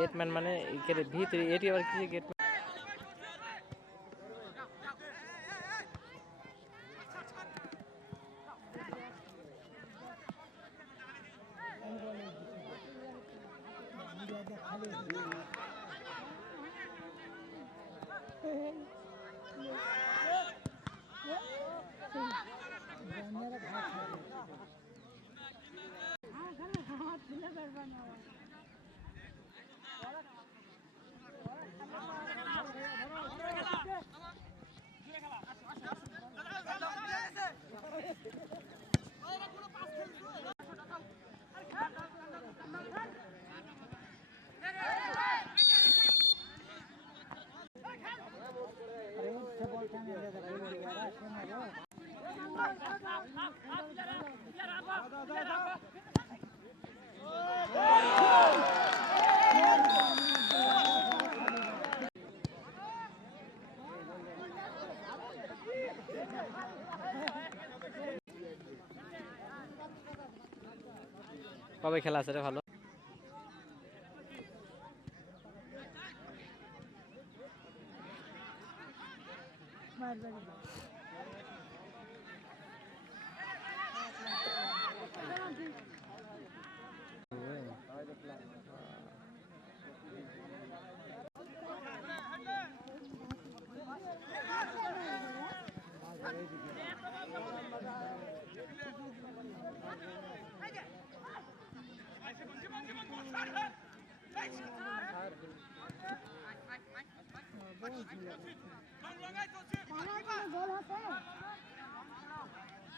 Gateman মানে এখানে ভিতরে এটি আবার কি গেট কবে খেলা আছে রে ভালো?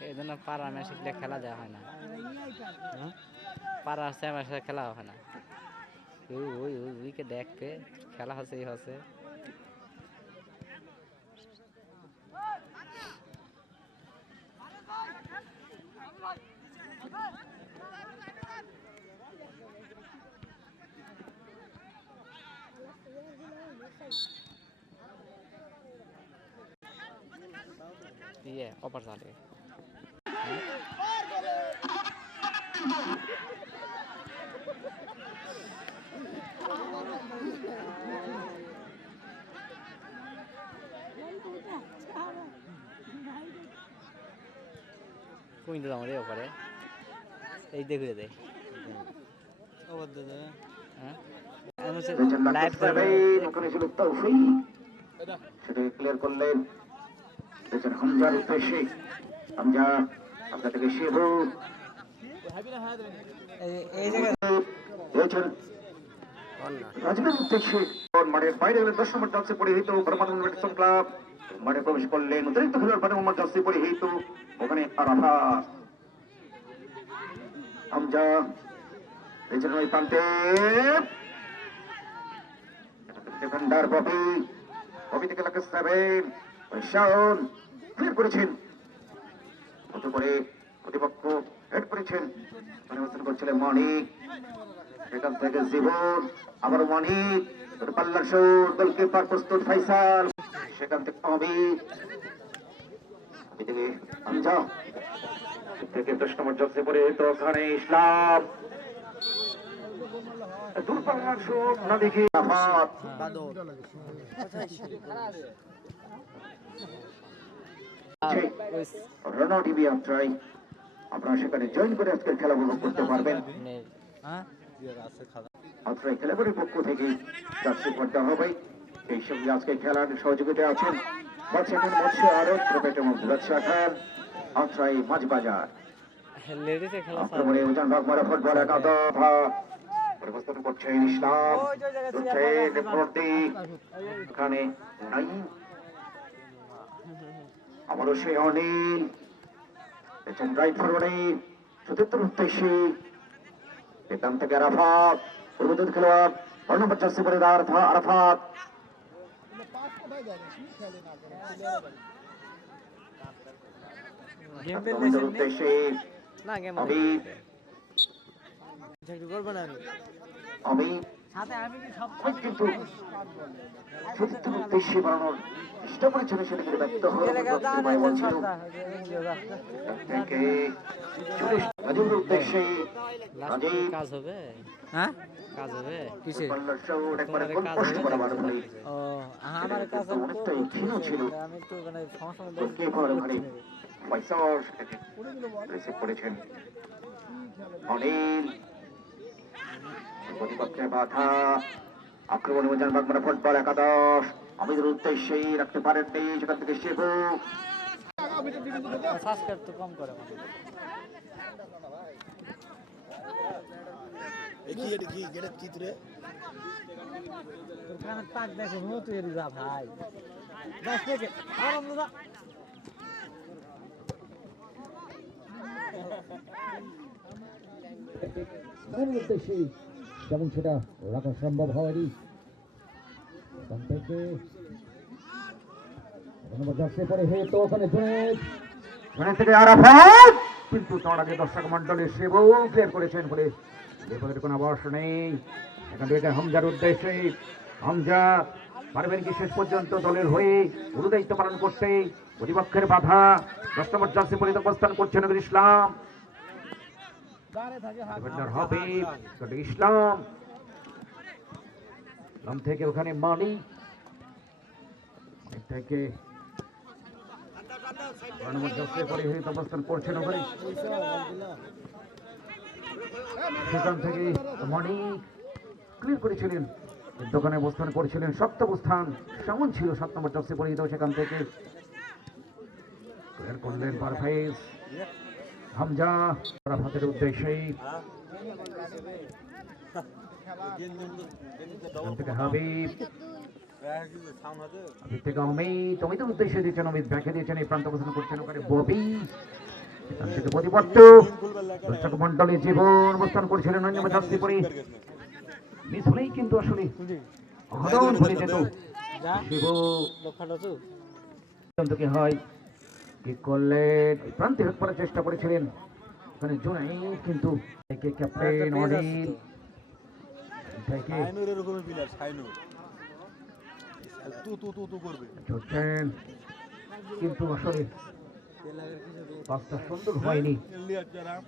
এই জন্য পাড়া ম্যাচে খেলা দেওয়া হয় না। হ্যাঁ? পাড়া আসছে আমার সাথে খেলা হয় না। ওই ওই ওই, ওইকে দেখতে, খেলা হচ্ছে, এই হচ্ছে। ইয়ে অপার চালে কুইন্টু দাম রে ওপারে এই দেখে দে হ্যাঁ লাইভ করবে ওখানে ছিল তৌফিক সেটা ক্লিয়ার করলেন এছাড়া হামজার উদ্দেশ্যে হামজা আপনার থেকে শিবু। রয়েছেন রাজবের উদ্দেশ্যে মাঠের বাইরে হলে দশ নম্বর জার্সি পরিহিত ব্রহ্মানন্দ ক্লাব। মাঠে প্রবেশ করলেন অতিরিক্ত খেলোয়াড় বারো নম্বর জার্সি পরিহিত, ওখানে প্রান্তে ডিফেন্ডার থেকে লাগে সেভেন শাওন ক্লিয়ার করেছেন। কত করে প্রতিপক্ষ হেড করেছেন? পরিবর্তন করছিলেন মানিক সেখান থেকে জীবন, আবার মানিক পাল্লার সুর গোলকিপার প্রস্তুত, ফাইসাল। সেখান থেকে অমিত এদিকে আমজা থেকে দশ নম্বর জলসে পড়ে তো ওখানে ইসলাম। দূরপাল্লার সুর না দেখে আফাত রনো টিভি যাত্রায় আপনারা সেখানে জয়েন করে আজকের খেলা উপভোগ করতে পারবেন। হ্যাঁ? আত্রাই খেলাগুলির পক্ষ থেকে জার্সি পড়তে হবে। এই সঙ্গে আজকে খেলার সহযোগিতা আছেন বাচ্চাদের মৎস্য আরত প্রবেট এবং সুরক্ষা খান আত্রাই বাজার আক্রমণে উজান ভাগ ফুটবল একান্ত পরিবর্তন করছেন ইসলাম। এখানে নাই। আমারও সে অনিল। পেছন রাইট ফরওয়ার্ডে চতুর্থ উদ্দেশ্যে। এখান থেকে আরাফাত। খেলোয়াড়। নম্বর জার্সি পরে আরাফাত। গেম আক্রমণের না গেম করব না আমি? অমিত কিন্তু চতুর্থ উদ্দেশ্যে বাড়ানোর চেষ্টা করেছিল সেটা কিন্তু ব্যর্থ হওয়ার উপায় ছিল। থেকে চল্লিশ রাজীবের উদ্দেশ্যে কাজ হবে? হ্যাঁ? কাজ হবে? কিসে পাল্লার শট একবারে তোমার গোল কাজ পোস্ট হবে করা নাকি? বারো বলে ও আমার কাছে কিন্তু ছিল। আমি একটু মানে সমস্যা করেছেন। অনিল প্রতিপক্ষের বাধা। আক্রমণ মোজান বাগমারা ফুটবল একাদশ। আমিদের উদ্দেশ্যেই রাখতে পারেননি সেখান থেকে শিবু। সাবস্ক্রাইব তো কম করে মানে কি এটা কি? এটা চিত্রে তোর কানে পাক দেখো নো তুই যা ভাই। দশ থেকে আরাম দাদা। মনের উদ্দেশ্যে যেমন সেটা রাখা সম্ভব হয়নি। ওখান থেকে পরে ওখানে জুনেদ থেকে আরাফাত। কিন্তু তার আগে দর্শক করেছেন বলে বিপদের কোনো নেই। এখান থেকে হামজার উদ্দেশ্যে, হামজা পারবেন কি শেষ পর্যন্ত দলের হয়ে গুরু দায়িত্ব পালন করতে? প্রতিপক্ষের বাধা, দশ নম্বর জার্সি পরিত অবস্থান করছে নবীর ইসলাম। ইসলাম। ইসলাম থেকে ওখানে মানি। থেকে ছয় নম্বর জার্সি পরিহিত অবস্থান করছেন ওখানে। সেখান থেকে মানিক ক্লিয়ার করেছিলেন। দোকানে অবস্থান করেছিলেন। শক্ত অবস্থান। সেমন ছিল সাত নম্বর জার্সি পরিহিত সেখান থেকে। ক্লিয়ার করলেন পারফেজ হামজা হাতের উদ্দেশ্যেই হাবিব। থেকে অমিত উদ্দেশ্যে দিয়েছেন অমিত দিয়েছেন এই প্রান্ত করছেন ওখানে ববি। এখান থেকে প্রতিপত্ত। দর্শক মন্ডলী জীবন অবস্থান করছিলেন অন্য জাস্তি পরি। মিস হলেই কিন্তু আসলে অঘটন ঘটে যেত। শিব। হয়? কি করলেন ওই প্রান্তে হেল্প করার চেষ্টা করেছিলেন। ওখানে জোনাই কিন্তু একে ক্যাপ্টেন অনিল থেকে সাইনুর এরকমই প্লেয়ার সাইনুর তু তু তু তু করবে। ছুটছেন কিন্তু আসলে পাঁচটা সুন্দর হয়নি।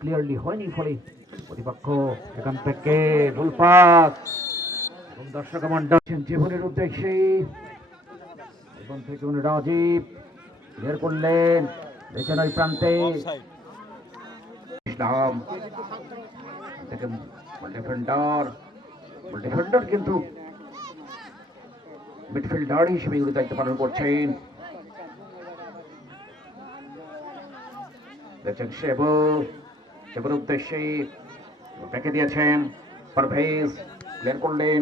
ক্লিয়ারলি হয়নি ফলে প্রতিপক্ষ এখান থেকে রুলপাস এবং দর্শক মন্ডল জীবনের উদ্দেশ্যে এখান থেকে উনি রাজীব ক্লিয়ার করলেন দেখেন ওই প্রান্তে। ডিফেন্ডার ডিফেন্ডার কিন্তু মিডফিল্ডার হিসেবে দায়িত্ব পালন করছেন। দেখছেন শেবু, শেবুর উদ্দেশ্যে ব্যাকে দিয়েছেন পারভেজ ক্লিয়ার করলেন।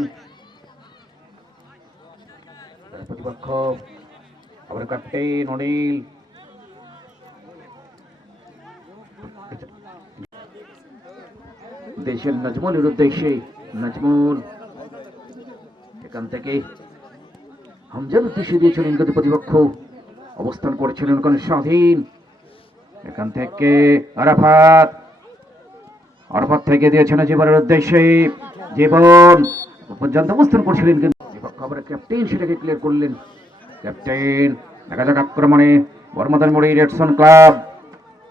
প্রতিপক্ষ আবার ক্যাপ্টেন অনিল দেশের নজমুলের উদ্দেশ্যে নজমুল এখান থেকে হামজার উদ্দেশ্যে দিয়েছিলেন কিন্তু প্রতিপক্ষ অবস্থান করেছিলেন ওখানে স্বাধীন এখান থেকে আরাফাত আরাফাত থেকে দিয়েছেন জীবনের উদ্দেশ্যে জীবন পর্যন্ত অবস্থান করছিলেন কিন্তু ক্যাপ্টেন সেটাকে ক্লিয়ার করলেন ক্যাপ্টেন দেখা যাক আক্রমণে বর্মদান মুড়ি রেডসন ক্লাব।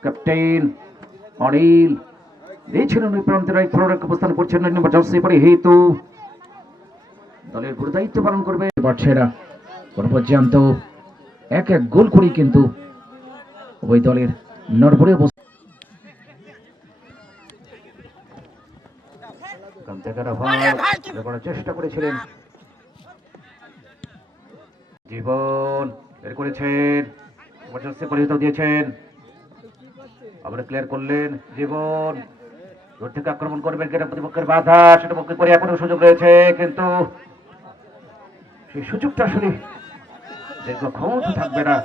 ক্যাপ্টেন অনিল এই ছিলেন ওই প্রান্তের রাইট ফরওয়ার্ড অবস্থান করছেন নম্বর জার্সি পরে হেতু দলের গুরু দায়িত্ব পালন করবে। পারছে না কোন পর্যন্ত এক এক গোল করি কিন্তু ওই দলের নরবরে চেষ্টা করেছিলেন। জীবন বের করেছেন। জার্সি পরিহিত দিয়েছেন। আবার ক্লিয়ার করলেন জীবন। দূর থেকে আক্রমণ করবেন কেন প্রতিপক্ষের বাধা? সেটা পক্ষে করে এখনও সুযোগ রয়েছে, কিন্তু সেই সুযোগটা আসলে দীর্ঘ ক্ষমতা থাকবে না।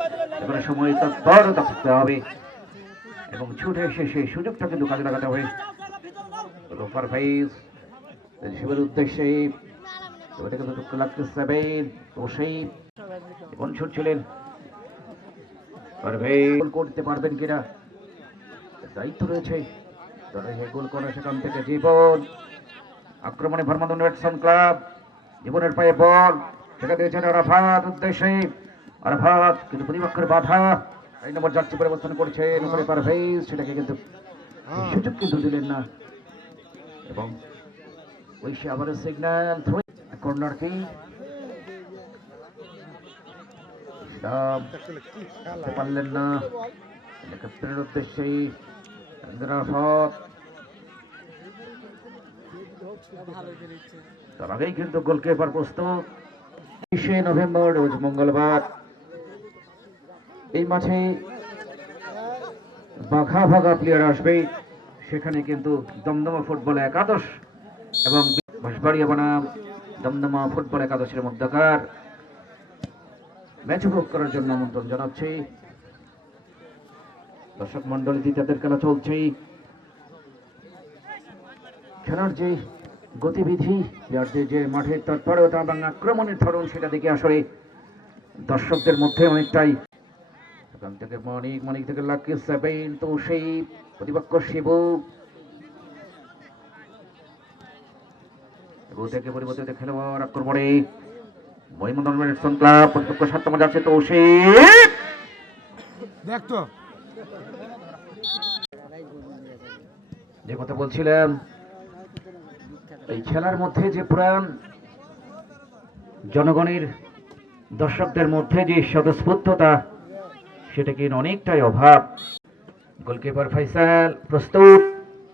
এবারে সময় তো তরতা থাকতে হবে। এবং ছুটে এসে সেই সুযোগটা কিন্তু কাজে লাগাতে হবে। লোফার ভাইস শিবের উদ্দেশ্যে এবারে কিন্তু দুঃখ লাগতেছে বসেই জীবন পারভেজ গোল করতে পারবেন কিনা? দায়িত্ব রয়েছে। গোল করা সেখান থেকে জীবন। আক্রমণে ভরমাদন রেডসন ক্লাব জীবনের পায়ে বল। সেটা দিয়েছেন আরাফাত উদ্দেশ্যে। আরাফাত কিন্তু প্রতিপক্ষের বাধা। এই নম্বর যাত্রী পরিবর্তন করছে। উপরে পারভেজ সেটাকে কিন্তু সুযোগ কিন্তু দিলেন না। এবং ওই সে আবারও সিগন্যাল থ্রো কর্নার কি করতে পারলেন না। ক্যাপ্টেনের উদ্দেশ্যেই তার আগেই কিন্তু গোলকিপার প্রস্তুত। বিশে নভেম্বর রোজ মঙ্গলবার। এই মাঠে বাঘা ভাগা প্লেয়ার আসবে। সেখানে কিন্তু দমদমা ফুটবল একাদশ এবং বাঁশবাড়িয়া বনাম দমদমা ফুটবল একাদশের মধ্যকার। ম্যাচ উপভোগ করার জন্য আমন্ত্রণ জানাচ্ছি। দর্শক মন্ডলী তাদের খেলা চলছে। খেলার যে গতিবিধি যে মাঠের তৎপরতা এবং আক্রমণের ধরন সেটা দেখে আসলে দর্শকদের মধ্যে অনেকটাই সেখান থেকে মনিক মনিক থেকে লাকি সেভেন তো সেই প্রতিপক্ষ শিবু থেকে পরিবর্তিত খেলোয়াড় আক্রমণে ক্লাব প্রতিপক্ষ যাচ্ছে সেই যে কথা বলছিলাম এই খেলার মধ্যে যে প্রাণ জনগণের দর্শকদের মধ্যে যে স্বতঃস্ফূর্ততা সেটা কি অনেকটাই অভাব? গোলকিপার ফাইসাল প্রস্তুত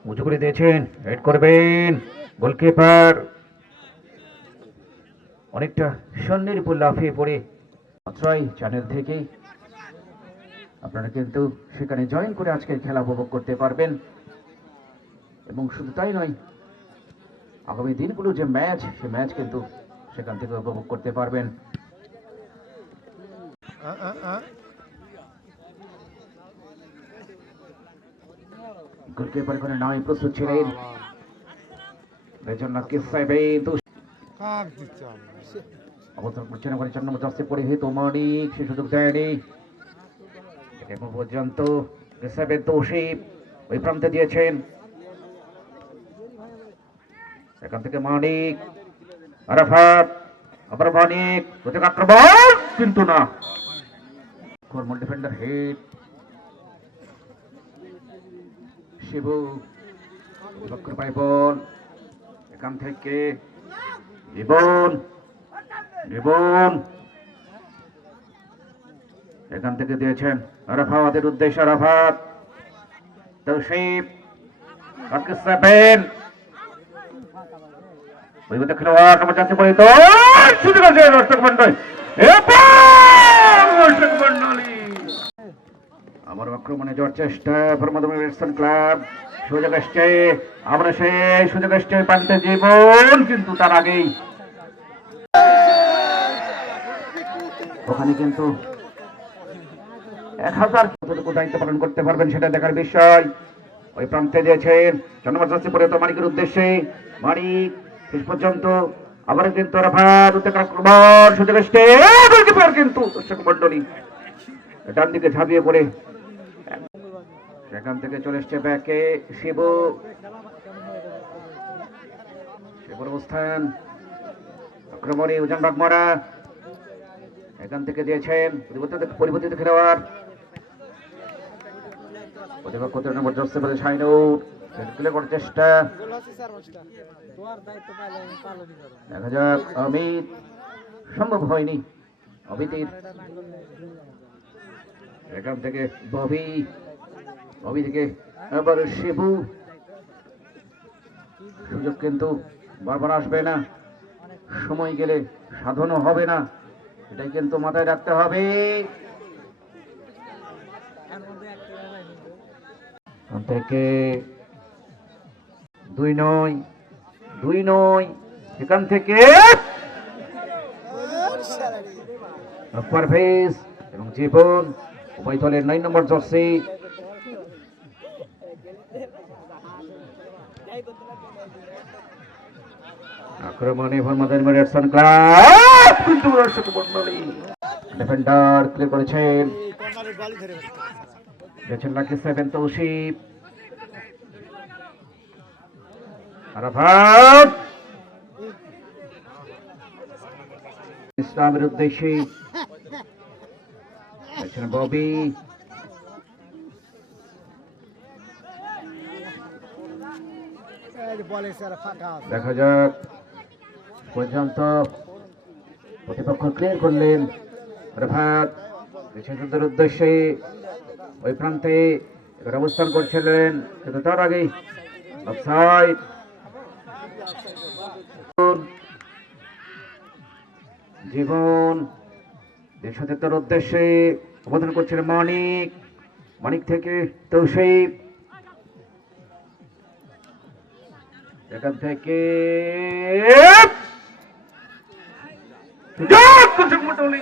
উঁচু করে দিয়েছেন হেড করবেন। গোলকিপার অনেকটা সন্ন্যের উপর লাফিয়ে পড়ে মাত্রই চ্যানেল থেকেই আপনারা কিন্তু সেখানে জয়েন করে আজকের খেলা উপভোগ করতে পারবেন। এবং শুধু তাই নয়, আগামী দিনগুলো যে ম্যাচ সে ম্যাচ কিন্তু সেখান থেকে উপভোগ করতে পারবেন। গোলকিপার করে নয় প্রস্তুত ছিলেন। বেজন্য কিসাইবে মানিক সে সুযোগ পর্যন্ত প্রান্তে দিয়েছেন। এখান থেকে মানিক, আরাফাত, আবার মানিক আক্রমণ, কিন্তু না। হেড শিবু, লক্ষ্য পাই বল এখান থেকে জীবন জীবন এখান থেকে দিয়েছেন আরাফাতের উদ্দেশ্যে আরাফাত, তৌসিফ, আজকে সেভেন। বৈগত খেলোয়াড় আমার যাচ্ছে পরিত সুযোগ দর্শক মন্ডল দর্শক মন্ডলী আমার আক্রমণে যাওয়ার চেষ্টা ফরমাদমের রেডসন ক্লাব। সুযোগ আসছে আমরা সেই সুযোগ আসছে প্রান্তে জীবন কিন্তু তার আগেই। ওখানে কিন্তু এক হাজার কতটুকু দায়িত্ব পালন করতে পারবেন সেটা দেখার বিষয়। ওই প্রান্তে দিয়েছেন জন্মবাস পরিণত মানিকের উদ্দেশ্যে। মানিক, শেষ পর্যন্ত আবার কিন্তু সুযোগ আসছে কিন্তু দর্শক মন্ডলী ডান দিকে ঝাঁপিয়ে পড়ে সেখান থেকে চলে এসছে ব্যাকে শিবু। শিবুর অবস্থান। আক্রমণে উজান বাগমারা। এখান থেকে দিয়েছেন পরিবর্তিত পরিবর্তিত খেলোয়াড়। করার চেষ্টা। অমিত। সম্ভব হয়নি। এখান থেকে ববি। থেকে আবার শিবু। সুযোগ কিন্তু বারবার আসবে না। সময় গেলে সাধনও হবে না। এটাই কিন্তু মাথায় রাখতে হবে। থেকে দুই নয় দুই নয়, এখান থেকে পারভেজ এবং জীবন, উভয় দলের নয় নম্বর জার্সি। রহমান এভার মাদানি রেডসন ক্লাব কিন্তু রসিক মন্ডলী ডিফেন্ডার ক্লিয়ার করেছেন। গেছেন লাকি সেভেন তৌসিফ আরাফাত ইসলামের উদ্দেশ্যে গেছেন ববি। দেখা যাক। পর্যন্ত প্রতিপক্ষ ক্লিয়ার করলেন, প্রভাত বিশেষদের উদ্দেশ্যে ওই প্রান্তে এবার অবস্থান করছিলেন, কিন্তু তার আগেই জীবন দেশাধিতার উদ্দেশ্যে অবদান করছেন মানিক মানিক থেকে তৌসিফ এখান থেকে সুযোগ সুযোগ মোটামুটি